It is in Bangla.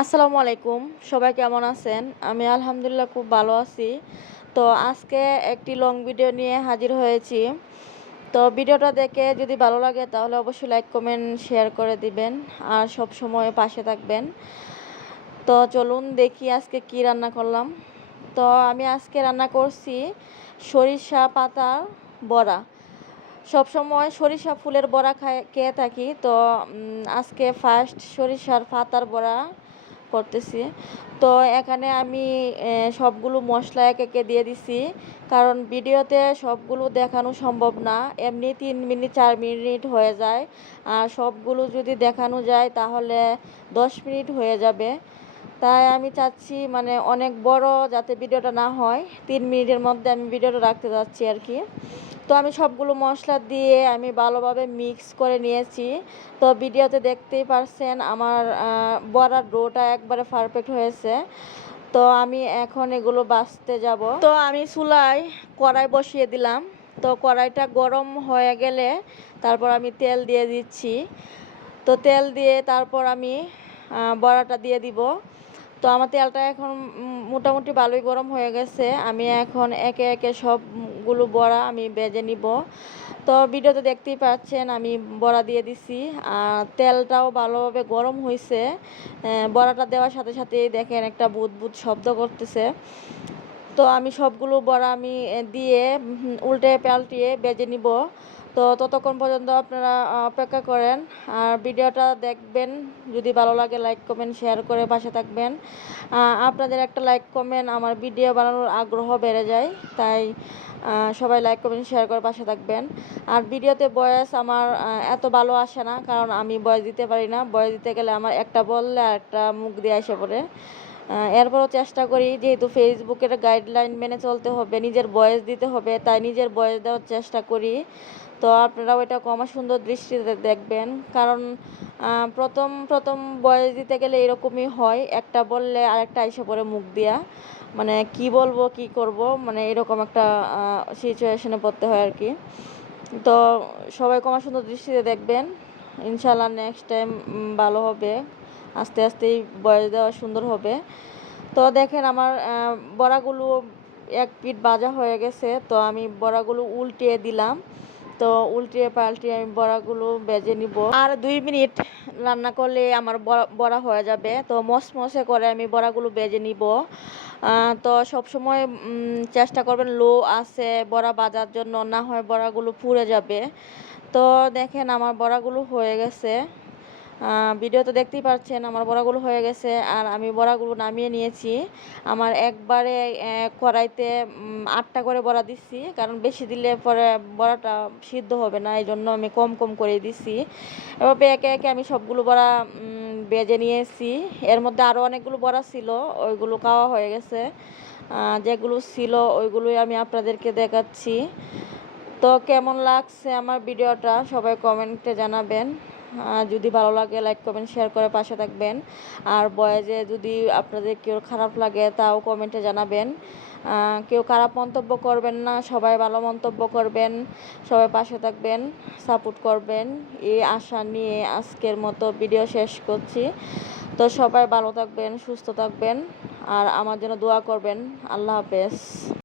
আসসালামু আলাইকুম, সবাই কেমন আছেন? আমি আলহামদুলিল্লাহ খুব ভালো আছি। তো আজকে একটি লং ভিডিও নিয়ে হাজির হয়েছি। তো ভিডিওটা দেখে যদি ভালো লাগে তাহলে অবশ্যই লাইক কমেন্ট শেয়ার করে দিবেন আর সব সময় পাশে থাকবেন। তো চলুন দেখি আজকে কি রান্না করলাম। তো আমি আজকে রান্না করছি সরিষা পাতার বড়া। সব সময় সরিষা ফুলের বড়া খায়, খেয়ে থাকি। তো আজকে ফার্স্ট সরিষার পাতার বড়া করতেছি। তো এখানে আমি সবগুলো মশলা এক একে দিয়ে দিছি। কারণ ভিডিওতে সবগুলো দেখানো সম্ভব না। এমনি তিন মিনিট, চার মিনিট হয়ে যায়। আর সবগুলো যদি দেখানো যায়, তাহলে দশ মিনিট হয়ে যাবে। তাই আমি চাচ্ছি মানে অনেক বড় যাতে ভিডিওটা না হয়। তিন মিনিটের মধ্যে আমি ভিডিওটা রাখতে যাচ্ছি আর কি। তো আমি সবগুলো মশলা দিয়ে আমি ভালোভাবে মিক্স করে নিয়েছি। তো ভিডিওতে দেখতেই পারছেন আমার বড়ার ডোটা একবারে পারফেক্ট হয়েছে। তো আমি এখন এগুলো বাছতে যাব। তো আমি চুলায় কড়াই বসিয়ে দিলাম। তো কড়াইটা গরম হয়ে গেলে তারপর আমি তেল দিয়ে দিচ্ছি। তো তেল দিয়ে তারপর আমি বড়াটা দিয়ে দিব। তো আমার তেলটা এখন মোটামুটি ভালোই গরম হয়ে গেছে। আমি এখন একে একে সবগুলো বড়া আমি বেজে নিব। তো ভিডিওতে দেখতেই পাচ্ছেন, আমি বড়া দিয়ে দিছি। আর তেলটাও ভালোভাবে গরম হয়েছে বড়াটা দেওয়ার সাথে সাথে দেখেন একটা বুদ বুদ শব্দ করতেছে। তো আমি সবগুলো বড়া আমি দিয়ে উল্টে পাল্টিয়ে বেজে নিব। তো ততক্ষণ পর্যন্ত আপনারা অপেক্ষা করেন। আর ভিডিওটা দেখবেন। যদি ভালো লাগে লাইক কমেন্ট শেয়ার করে পাশে থাকবেন। আপনাদের একটা লাইক কমেন্ট আমার ভিডিও বানানোর আগ্রহ বেড়ে যায়। তাই সবাই লাইক কমেন্ট শেয়ার করে পাশে থাকবেন। আর ভিডিওতে বয়স আমার এত ভালো আসে না, কারণ আমি বয়স দিতে পারি না। বয়স দিতে গেলে আমার একটা বললে আর একটা মুখ দিয়ে এসে পড়ে। এরপরও চেষ্টা করি যেহেতু ফেসবুকের গাইডলাইন মেনে চলতে হবে, নিজের বয়স দিতে হবে, তাই নিজের বয়স দেওয়ার চেষ্টা করি। তো আপনারাও এটা কমা সুন্দর দৃষ্টিতে দেখবেন। কারণ প্রথম প্রথম বয়স দিতে গেলে এরকমই হয়, একটা বললে আরেকটা এসে পরে মুখ দিয়া। মানে কি বলব, কি করব মানে এরকম একটা সিচুয়েশনে পড়তে হয় আর কি তো সবাই কমা সুন্দর দৃষ্টিতে দেখবেন। ইনশাল্লাহ নেক্সট টাইম ভালো হবে। আস্তে আস্তেই বয়স দেওয়া সুন্দর হবে। তো দেখেন আমার বড়াগুলো এক পিঠ বাজা হয়ে গেছে, তো আমি বড়াগুলো উল্টিয়ে দিলাম। তো উল্টিয়ে পাল্টিয়ে আমি বড়াগুলো বেজে নিব। আর দুই মিনিট রান্না করলে আমার বড়া হয়ে যাবে। তো মসমসে করে আমি বড়াগুলো বেজে নিব। তো সব সময় চেষ্টা করবেন লো আছে, বড়া বাজার জন্য না হয় বড়াগুলো পুড়ে যাবে। তো দেখেন আমার বড়াগুলো হয়ে গেছে। ভিডিও তো দেখতেই পাচ্ছেন আমার বড়াগুলো হয়ে গেছে আর আমি বড়াগুলো নামিয়ে নিয়েছি। আমার একবারে কড়াইতে আটটা করে বড়া দিচ্ছি, কারণ বেশি দিলে পরে বড়াটা সিদ্ধ হবে না এই জন্য আমি কম কম করে দিচ্ছি। এভাবে একে একে আমি সবগুলো বড়া বেজে নিয়েছি। এর মধ্যে আরও অনেকগুলো বড়া ছিল, ওইগুলো খাওয়া হয়ে গেছে। যেগুলো ছিল, ওইগুলোই আমি আপনাদেরকে দেখাচ্ছি। তো কেমন লাগছে আমার ভিডিওটা, সবাই কমেন্টে জানাবেন। যদি ভালো লাগে লাইক কমেন্ট শেয়ার করে পাশে থাকবেন। আর বয়েজে যদি আপনাদের কেউ খারাপ লাগে, তাও কমেন্টে জানাবেন। কেউ খারাপ মন্তব্য করবেন না, সবাই ভালো মন্তব্য করবেন, সবাই পাশে থাকবেন সাপোর্ট করবেন। এই আশা নিয়ে আজকের মতো ভিডিও শেষ করছি। তো সবাই ভালো থাকবেন, সুস্থ থাকবেন, আর আমার জন্য দোয়া করবেন। আল্লাহ হাফেজ।